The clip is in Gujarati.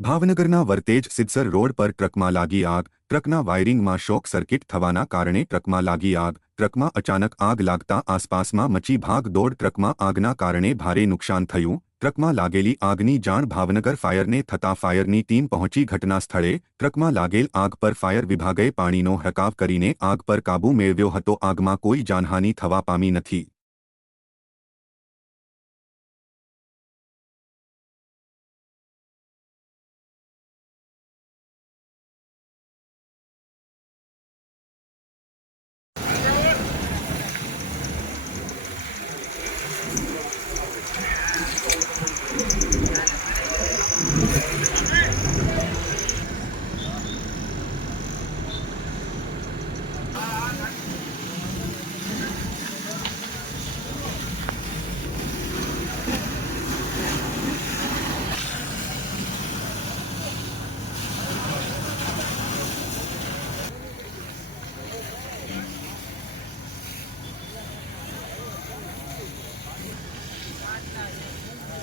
ભાવનગરના વરતેજ સિદ્સર રોડ પર ટ્રકમાં લાગી આગ. ટ્રકના વાયરિંગમાં શોર્ટ સર્કિટ થવાના કારણે ટ્રકમાં લાગી આગ. ટ્રકમાં અચાનક આગ લાગતા આસપાસમાં મચી ભાગદોડ. ટ્રકમાં આગના કારણે ભારે નુકસાન થયું. ટ્રકમાં લાગેલી આગની જાણ ભાવનગર ફાયરને થતાં ફાયરની ટીમ પહોંચી ઘટના સ્થળે. ટ્રકમાં લાગેલ આગ પર ફાયર વિભાગે પાણીનો હરકાવ કરીને આગ પર કાબૂ મેળવ્યો હતો. આગમાં કોઈ જાનહાનિ થવા પામી નથી.